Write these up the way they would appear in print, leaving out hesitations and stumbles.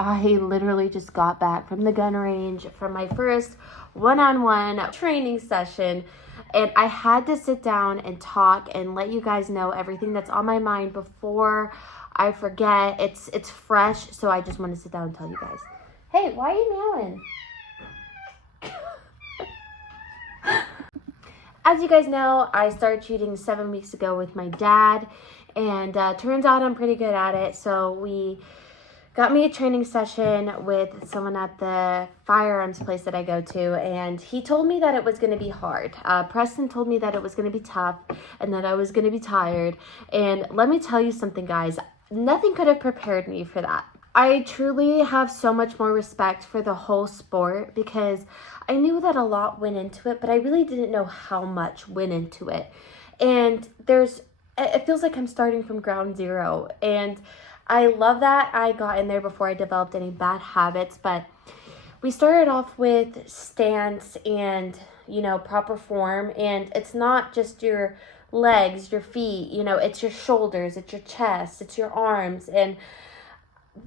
I literally just got back from the gun range from my first one-on-one training session, and I had to sit down and talk and let you guys know everything that's on my mind before I forget. It's fresh, so I just want to sit down and tell you guys. Hey, why are you meowing? As you guys know, I started shooting 7 weeks ago with my dad, and turns out I'm pretty good at it. So we got me a training session with someone at the firearms place that I go to, and he told me that it was going to be hard. Preston told me that it was going to be tough and that I was going to be tired. And let me tell you something, guys, nothing could have prepared me for that. I truly have so much more respect for the whole sport because I knew that a lot went into it, but I really didn't know how much went into it. And it feels like I'm starting from ground zero, and I love that I got in there before I developed any bad habits. But we started off with stance and, proper form. And it's not just your legs, your feet, it's your shoulders, it's your chest, it's your arms. And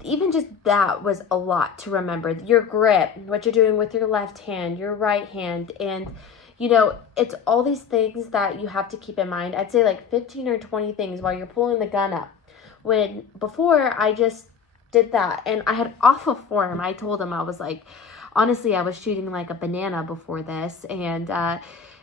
even just that was a lot to remember. Your grip, what you're doing with your left hand, your right hand. And, it's all these things that you have to keep in mind. I'd say like 15 or 20 things while you're pulling the gun up. When before I just did that and I had awful form. I told him, I was like, honestly, I was shooting like a banana before this. And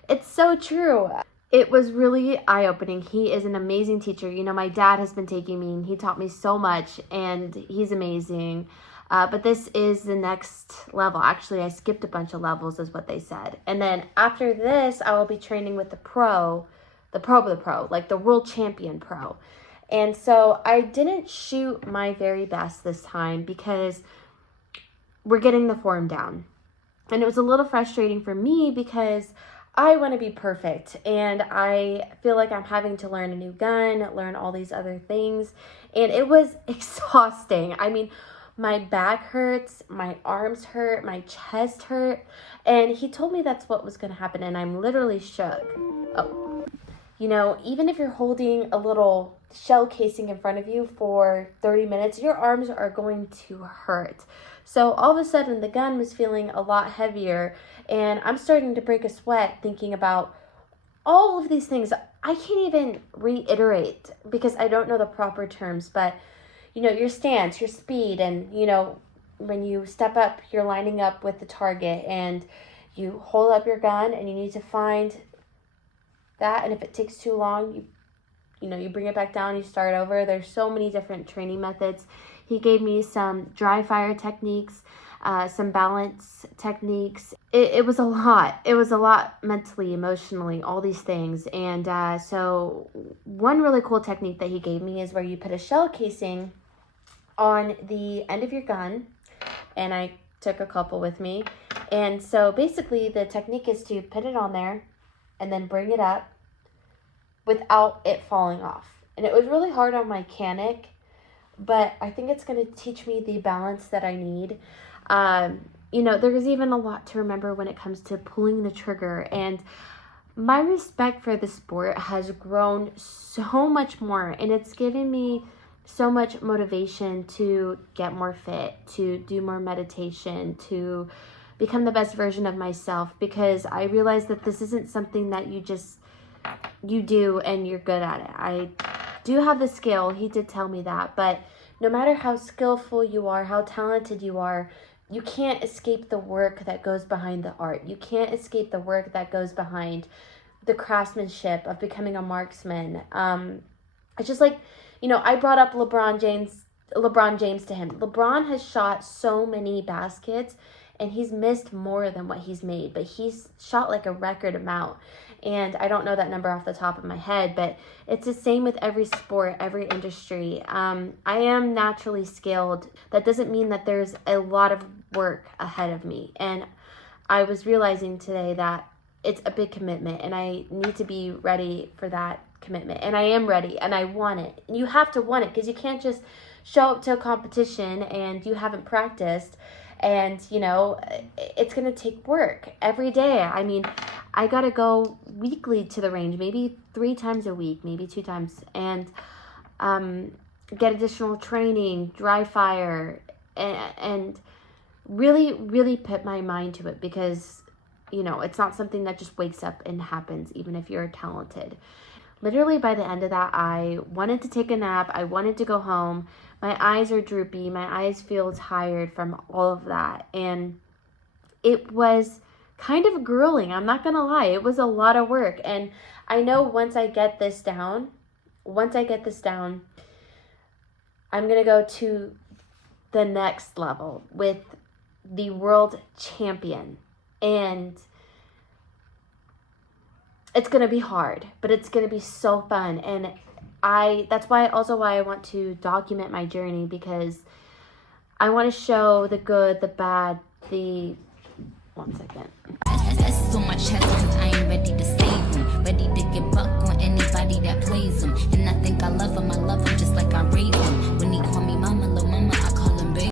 it's so true. It was really eye-opening. He is an amazing teacher. My dad has been taking me and he taught me so much and he's amazing. But this is the next level. Actually, I skipped a bunch of levels is what they said. And then after this, I will be training with the pro, like the world champion pro. And so I didn't shoot my very best this time because we're getting the form down. And it was a little frustrating for me because I want to be perfect. And I feel like I'm having to learn a new gun, learn all these other things. And it was exhausting. I mean, my back hurts, my arms hurt, my chest hurt. And he told me that's what was going to happen. And I'm literally shook. Oh. Even if you're holding a little shell casing in front of you for 30 minutes, your arms are going to hurt. So all of a sudden, the gun was feeling a lot heavier, and I'm starting to break a sweat thinking about all of these things. I can't even reiterate because I don't know the proper terms, but, your stance, your speed, and, when you step up, you're lining up with the target, and you hold up your gun, and you need to find that, and if it takes too long, you bring it back down, you start over. There's so many different training methods. He gave me some dry fire techniques, some balance techniques. It was a lot. It was a lot mentally, emotionally, all these things. And so one really cool technique that he gave me is where you put a shell casing on the end of your gun, and I took a couple with me. And so basically the technique is to put it on there and then bring it up without it falling off. And it was really hard on my canic, but I think it's going to teach me the balance that I need. There's even a lot to remember when it comes to pulling the trigger. And my respect for the sport has grown so much more. And it's given me so much motivation to get more fit, to do more meditation, to become the best version of myself, because I realize that this isn't something that you do and you're good at it. I do have the skill. He did tell me that, but no matter how skillful you are, how talented you are, you can't escape the work that goes behind the art. You can't escape the work that goes behind the craftsmanship of becoming a marksman. It's just like, I brought up LeBron James to him. LeBron has shot so many baskets and he's missed more than what he's made, but he's shot like a record amount. And I don't know that number off the top of my head, but it's the same with every sport, every industry. I am naturally skilled. That doesn't mean that there's a lot of work ahead of me. And I was realizing today that it's a big commitment and I need to be ready for that commitment. And I am ready and I want it. And you have to want it because you can't just show up to a competition and you haven't practiced. And, it's going to take work every day. I mean, I got to go weekly to the range, maybe 3 times a week, maybe 2 times, and get additional training, dry fire. and really, really put my mind to it, because, you know, it's not something that just wakes up and happens, even if you're talented. Literally by the end of that, I wanted to take a nap. I wanted to go home. My eyes are droopy. My eyes feel tired from all of that. And it was kind of grueling. I'm not going to lie. It was a lot of work. And I know once I get this down, I'm going to go to the next level with the world champion. And it's going to be hard, but it's going to be so fun. And that's why I want to document my journey, because I want to show the good, the bad, one second. That's so much hesitant, I ain't ready to save him. Ready to get buck on anybody that plays him. And I think I love him just like I raised him.